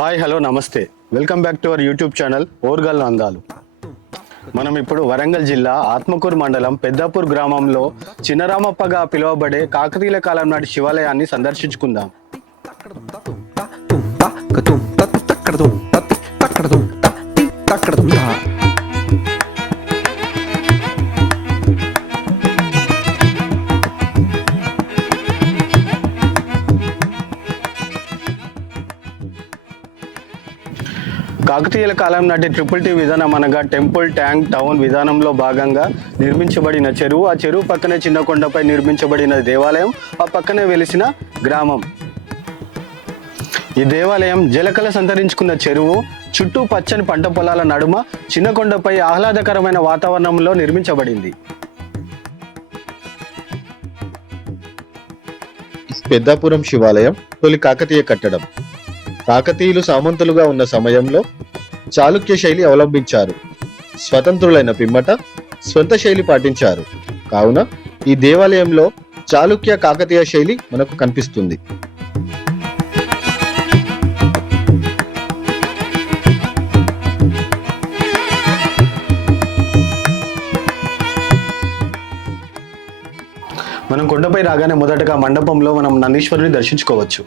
Hi hello namaste, welcome back to our YouTube channel Orugal Andalu. మనం ఇప్పుడు వరంగల్ జిల్లా ఆత్మకూరు మండలం పెద్దాపూర్ గ్రామంలో చిన్నరామప్పగా పిలువబడే కాకతీయుల కాలం నాటి శివాలయాన్ని సందర్శించుకుందాం. కాకతీయుల కాలం నాటి ట్రిపుల్ టీ విధానం అనగా టెంపుల్ ట్యాంక్ టౌన్ విధానంలో భాగంగా నిర్మించబడిన చెరువు, ఆ చెరువు పక్కనే చిన్న కొండపై నిర్మించబడిన దేవాలయం, ఆ పక్కనే వెలిసిన గ్రామం. ఈ దేవాలయం జలకళ సంతరించుకున్న చెరువు చుట్టూ పచ్చని పంట పొలాల నడుమ చిన్న కొండపై ఆహ్లాదకరమైన వాతావరణంలో నిర్మించబడింది. పెద్దాపురం శివాలయం తొలి కాకతీయ కట్టడం. కాకతీయులు సామంతులుగా ఉన్న సమయంలో చాళుక్య శైలి అవలంబించారు. స్వతంత్రులైన పిమ్మట స్వంత శైలి పాటించారు. కావున ఈ దేవాలయంలో చాళుక్య కాకతీయ శైలి మనకు కనిపిస్తుంది. మనం కొండపై రాగానే మొదటగా మండపంలో మనం నందీశ్వరుని దర్శించుకోవచ్చు.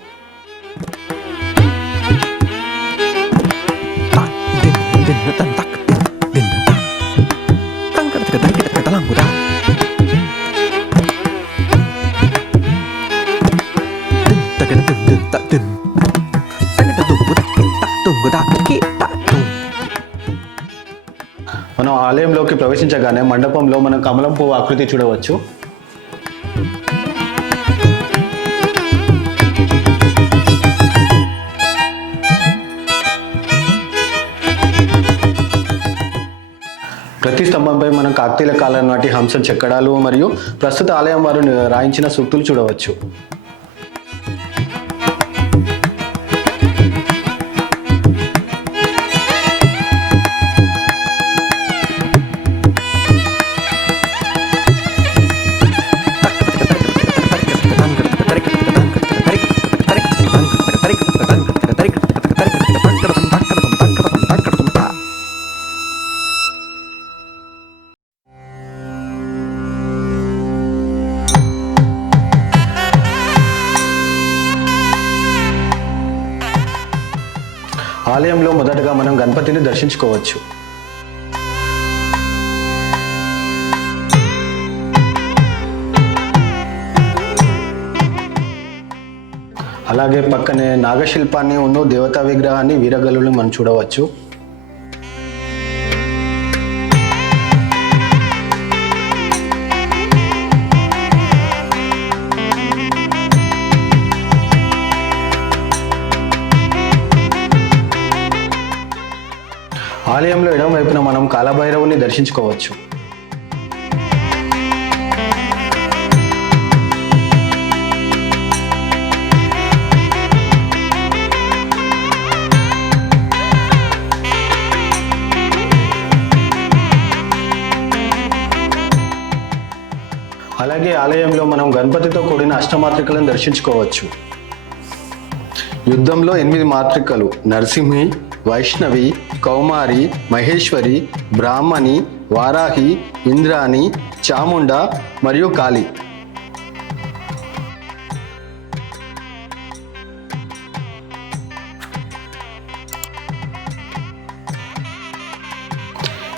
మనం ఆలయంలోకి ప్రవేశించగానే మండపంలో మనం కమలం పువ్వు ఆకృతి చూడవచ్చు. ప్రతి స్తంభంపై మనం కాకతీయుల కాలం నాటి హంస చెక్కడాలు మరియు ప్రస్తుత ఆలయం వారు రాయించిన సూక్తులు చూడవచ్చు. ఆలయంలో మొదటగా మనం గణపతిని దర్శించుకోవచ్చు. అలాగే పక్కనే నాగశిల్పాన్ని ఉన్న దేవతా విగ్రహాన్ని వీరగల్లుని మనం చూడవచ్చు. ఆలయంలో ఎడమ వైపున మనం కాలభైరవుని దర్శించుకోవచ్చు. అలాగే ఆలయంలో మనం గణపతితో కూడిన అష్టమాతృకలను దర్శించుకోవచ్చు. యుద్ధంలో 8 మాతృకలు నరసింహి, వైష్ణవి, కౌమారి, మహేశ్వరి, బ్రాహ్మణి, వారాహి, ఇంద్రాణి, చాముండ మరియు కాళి.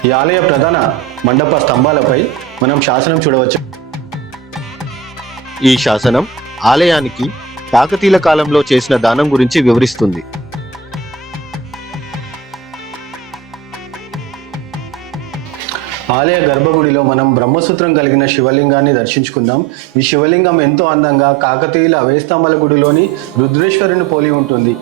ఈ ఆలయ ప్రధాన మండప స్తంభాలపై మనం శాసనం చూడవచ్చు. ఈ శాసనం ఆలయానికి కాకతీయుల కాలంలో చేసిన దానం గురించి వివరిస్తుంది. ఆలయ గర్భగుడిలో మనం బ్రహ్మసూత్రం కలిగిన శివలింగాన్ని దర్శించుకుందాం. ఈ శివలింగం ఎంతో అందంగా కాకతీయుల అవేస్తంభాల గుడిలోని రుద్రేశ్వరుని పోలి ఉంటుంది.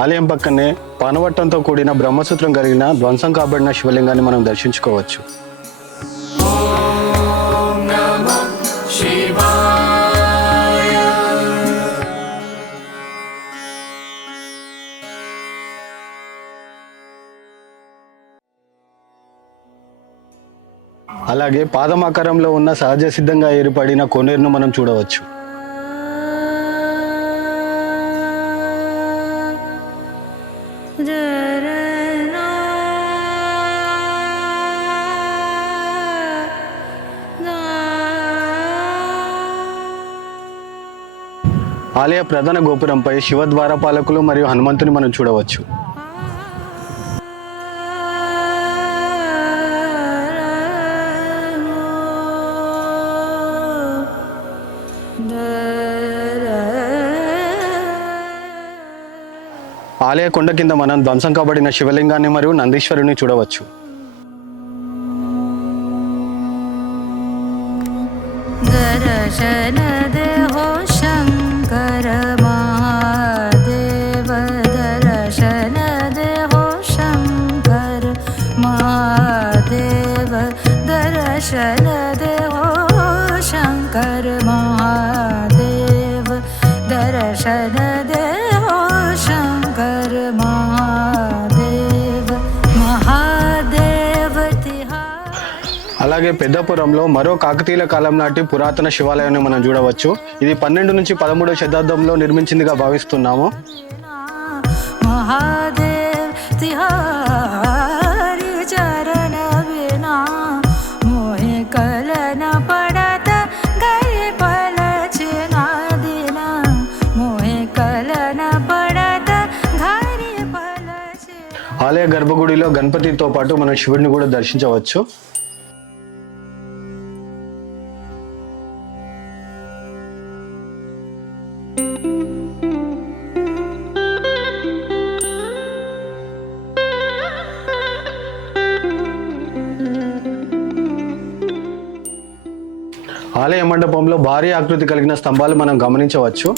ఆలయం పక్కనే పానవట్టంతో కూడిన బ్రహ్మసూత్రం కలిగిన ధ్వంసం కాబడిన శివలింగాన్ని మనం దర్శించుకోవచ్చు. అలాగే పాదమాకారంలో ఉన్న సహజ సిద్ధంగా ఏర్పడిన కోనేరును మనం చూడవచ్చు. ఆలయ ప్రధాన గోపురంపై శివ ద్వారపాలకులు మరియు హనుమంతుని మనం చూడవచ్చు. ఆలయ కొండ కింద మనం ధ్వంసం కాబడిన శివలింగాన్ని మరియు నందీశ్వరుని చూడవచ్చు. దర్శన దేహో శంకర మహాదేవ దర్శన దేహో శంకర మహాదేవ దర్శన దేహో శంకర మహాదేవ దర్శన దేహో శంకర మహాదేవ మహాదేవ తిహార. అలాగే పెద్దపురంలో మరో కాకతీయుల కాలం నాటి పురాతన శివాలయాన్ని మనం చూడవచ్చు. ఇది 12 నుంచి 13వ శతాబ్దంలో నిర్మించిందిగా భావిస్తున్నాము. మహాదేవ్ తిహారి చరణ వినా మోహే కలన పడత గరి పలచిన దిన మోహే కలన పడత గరి పలచిన. ఆలయ గర్భగుడిలో గణపతితో పాటు మనం శివుడిని కూడా దర్శించవచ్చు. ఆలయ మండపంలో భారీ ఆకృతి కలిగిన స్తంభాలు మనం గమనించవచ్చు.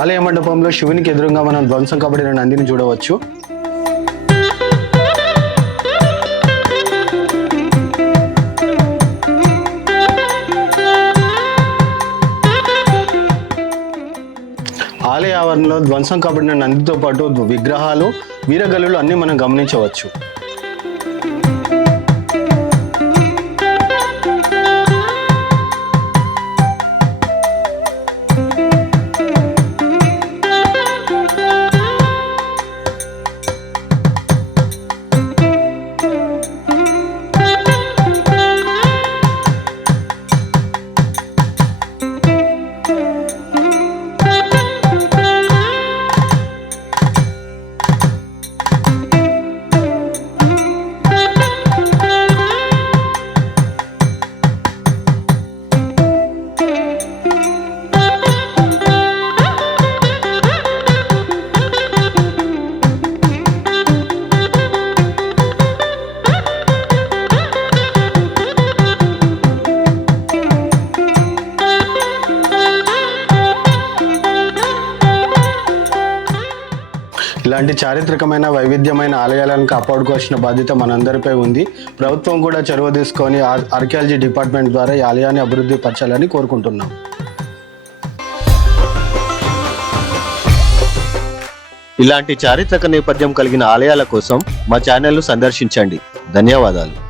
ఆలయ మండపంలో శివునికి ఎదురుగా మనం ధ్వంసం కాబడిన నందిని చూడవచ్చు. ఆలయ ఆవరణలో ధ్వంసం కాబడిన నందితో పాటు విగ్రహాలు, వీరగల్లులు అన్ని మనం గమనించవచ్చు. ఇలాంటి చారిత్రకమైన వైవిధ్యమైన ఆలయాలను కాపాడుకోవాల్సిన బాధ్యత మనందరిపై ఉంది. ప్రభుత్వం కూడా చొరవ తీసుకొని ఆర్కియాలజీ డిపార్ట్మెంట్ ద్వారా ఈ ఆలయాన్ని అభివృద్ధి పరచాలని కోరుకుంటున్నాం. ఇలాంటి చారిత్రక నేపథ్యం కలిగిన ఆలయాల కోసం మా ఛానల్ను సందర్శించండి. ధన్యవాదాలు.